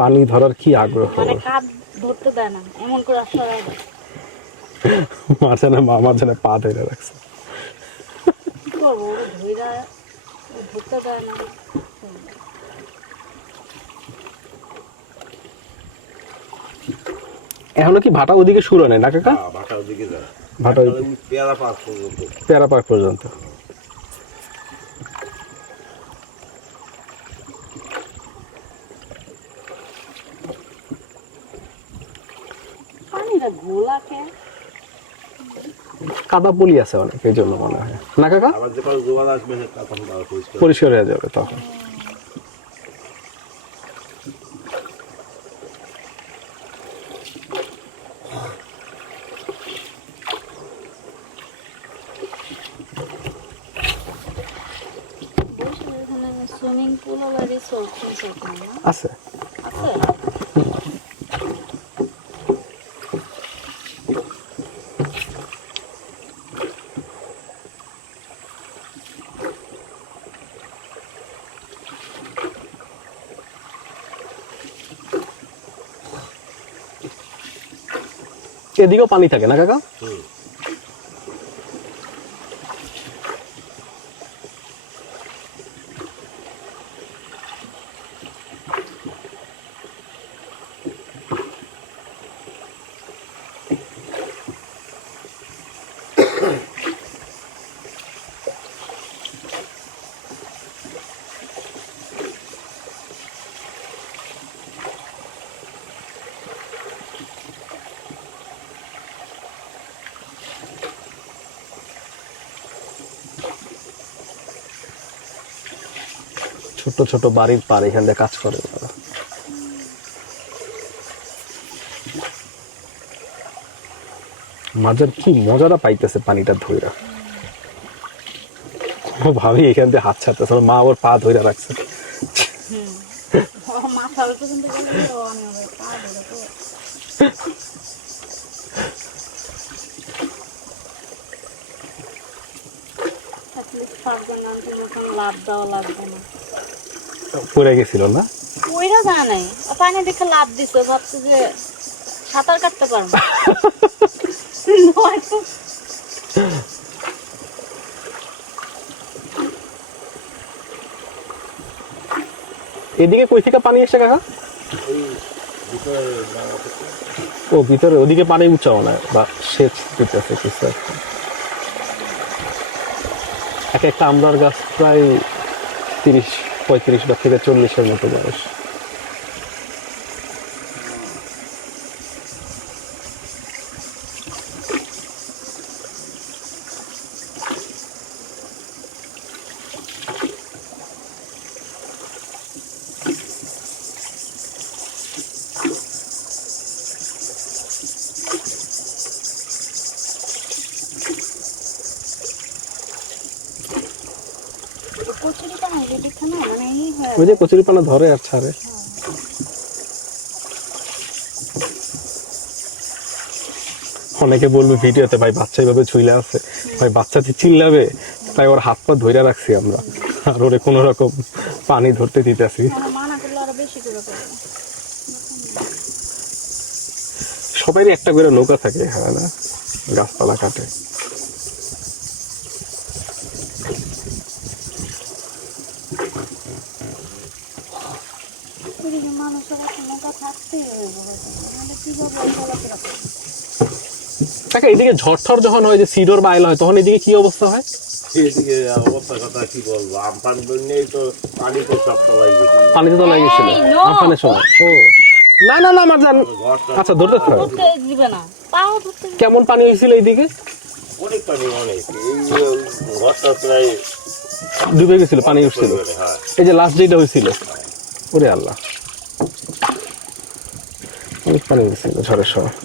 পানি ধরার কি আগ্রহ, মানে কাঁধ ধরতে দেয় না, এমন করে আশ্রয় দেয়। মাঝখানে মাঝখানে পা ধরে রাখছে। কি করবো, ওরা ধইরা ধরতে দেয় না। এখনো কি ভাটা ওদিকে শুরু হয় না কাকা? ভাটা ওদিকে যায়, ভাটা পেয়ারা পার্ক পর্যন্ত। পেয়ারা পার্ক পর্যন্ত। পানিটা ঘোলাকে কাদা পলি আছে অনেক, এই জন্য মনে হয় না কাকা? আবার যখন জোয়ার আসবে তখন পরিষ্কার হয়ে যাবে তখন। সুইমিং পুল ওলা রিসোর্ট আছে। আছে। এদিকেও পানি থাকে না কাকা? ছোট ছোট বাড়ির পার এখান দিয়ে কাজ করে ওরা। মাঝের কি মজাটা পাইতেছে পানিটা ধইরা, ভাবি এখান দিয়ে হাত ছাড়তেছে, মা ওর পা ধইরা রাখছে। মাথা পর্যন্ত গেলে আমি আবার পা ধরে তো লাভ দেওয়া লাগবে না। পড়ে গেছিল না? ওইরা যায় নাই, পানি দেখে লাভ দিছে, ভাবছে যে সাঁতার কাটতে পারবো। এদিকে কই থেকে পানি এসে কাকা? ও ভিতরে, ওদিকে পানি উঁচাও না, বা সেচ দিতেছে কিছু একটা। এক একটা আমরার গাছ প্রায় 30-35 বা থেকে 40-এর মতো বয়স। ওই যে কচুরিপানা ধরে আর ছাড়ে। অনেকে বলবে ভিডিওতে, ভাই বাচ্চা এইভাবে ছুইলে আছে, ভাই বাচ্চা চিল্লাবে, তাই ওর হাত পা ধইরা রাখছি আমরা, আর ওরে কোন রকম পানি ধরতে দিতেছি। সবারই একটা করে নৌকা থাকে, হ্যাঁ না, গাছপালা কাটে। এদিকে ঝড় ঠড় যখন হয়, যে সিডর বা আইলা হয়, তখন এদিকে কি অবস্থা হয়? এদিকে অবস্থার কথা কি বলবো, আমফান বন্যায় তো পানিতে সব তলায় গেছে, পানিতে তলায় গেছিল আমফানের সময়। ও না না না, আমার জান। আচ্ছা, ধরতে কেমন পানি হয়েছিল এইদিকে? অনেক পানি, অনেক। এই ঘরটা প্রায় ডুবে গেছিল, পানি উঠছিল। এই যে লাস্ট যেটা হয়েছিল, ওরে আল্লাহ, অনেক পানি হয়েছিল ঝড়ের সময়।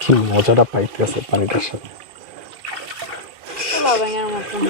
কি মজাটা পাইতেছে পানিটার সাথে। পোলা ব্যাঙের মতন।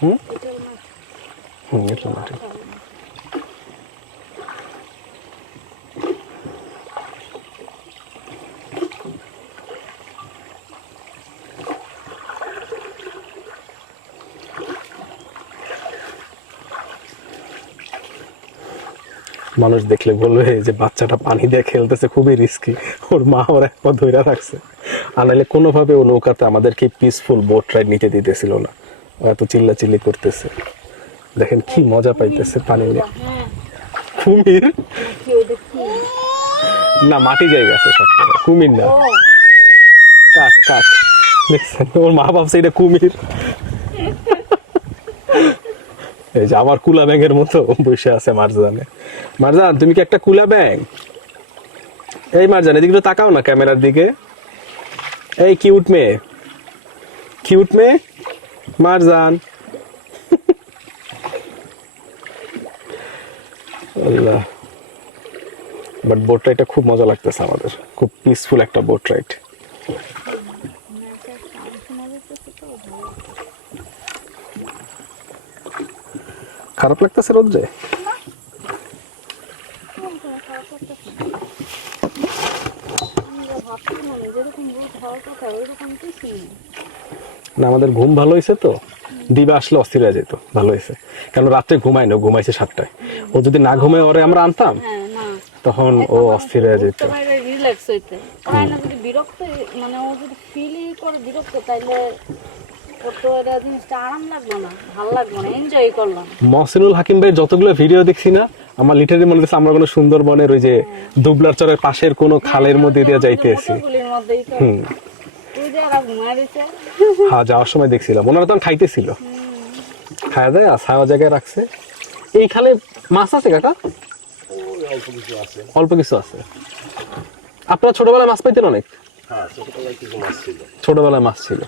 হুম হুম, এটা মাটি। মানুষ দেখলে বলবে যে বাচ্চাটা পানি দিয়ে খেলতেছে, খুবই রিস্কি, ওর মা ওর এক পা ধরে রাখছে, আর নাহলে কোনোভাবে ও নৌকাতে আমাদেরকে পিসফুল বোট রাইড নিতে দিতেছিল না, ও এত চিল্লাচিল্লি করতেছে। দেখেন কি মজা পাইতেছে পানি নিয়ে। হ্যাঁ, কুমির কি ওটা কি? না, মাটি জায়গা আছে সব জায়গায়। কুমির না, ও, কাঠ কাঠ। দেখছেন, ওর মা ভাবছে এটা কুমির। এই যে আবার কুলা ব্যাঙের মতো বসে আছে মারজানে। মারজান, তুমি কি একটা কুলা ব্যাঙ? এই মারজান, এদিকে একটু তাকাও না ক্যামেরার দিকে। এই কিউট মেয়ে, কিউট মেয়ে মারজান। আল্লাহ, বাট বোট রাইডটা খুব মজা লাগতেছে আমাদের, খুব পিসফুল একটা বোট রাইড। খারাপ লাগতেছে রোদ্রে? না, আমাদের ঘুম ভালো হয়েছে তো, দিবা আসলে অস্থির হয়ে যেত। ভালো হয়েছে, কারণ রাত্রে ঘুমায় না, ঘুমাইছে 7টায়। ও যদি না ঘুমায় ওরে আমরা আনতাম, হ্যাঁ, না। তখন ও অস্থির হয়ে যেত। রিল্যাক্স হইতে ওরা না, যদি বিরক্ত মানে ও যদি ফিলই করে বিরক্ত, তাইলে ওর তো এটা জিনিসটা আরাম লাগলো না, ভালো লাগলো না, এনজয় করলাম। মহসিনুল হাকিম ভাই যতগুলো ভিডিও দেখছি না, আমার লিটারি মনে হচ্ছে আমরা কোনো সুন্দরবনের ওই যে দুবলার চরের পাশের কোনো খালের মধ্যে দিয়ে যাইতেছি। মোটরগুলির মধ্যেই তো হুম, তুই যে এরা ঘুমায় দিছে। হ্যাঁ, যাওয়ার সময় দেখছিলাম ওনারা তখন খাইতেছিল, খাওয়া দেয় আর ছায়া জায়গায় রাখছে। এই খালে মাছ আছে কাকা? ওই অল্প কিছু আছে। অল্প কিছু আছে। আপনারা ছোটবেলায় মাছ পাইতেন অনেক? হ্যাঁ, ছোটবেলায় কিছু মাছ ছিল। ছোটবেলায় মাছ ছিল।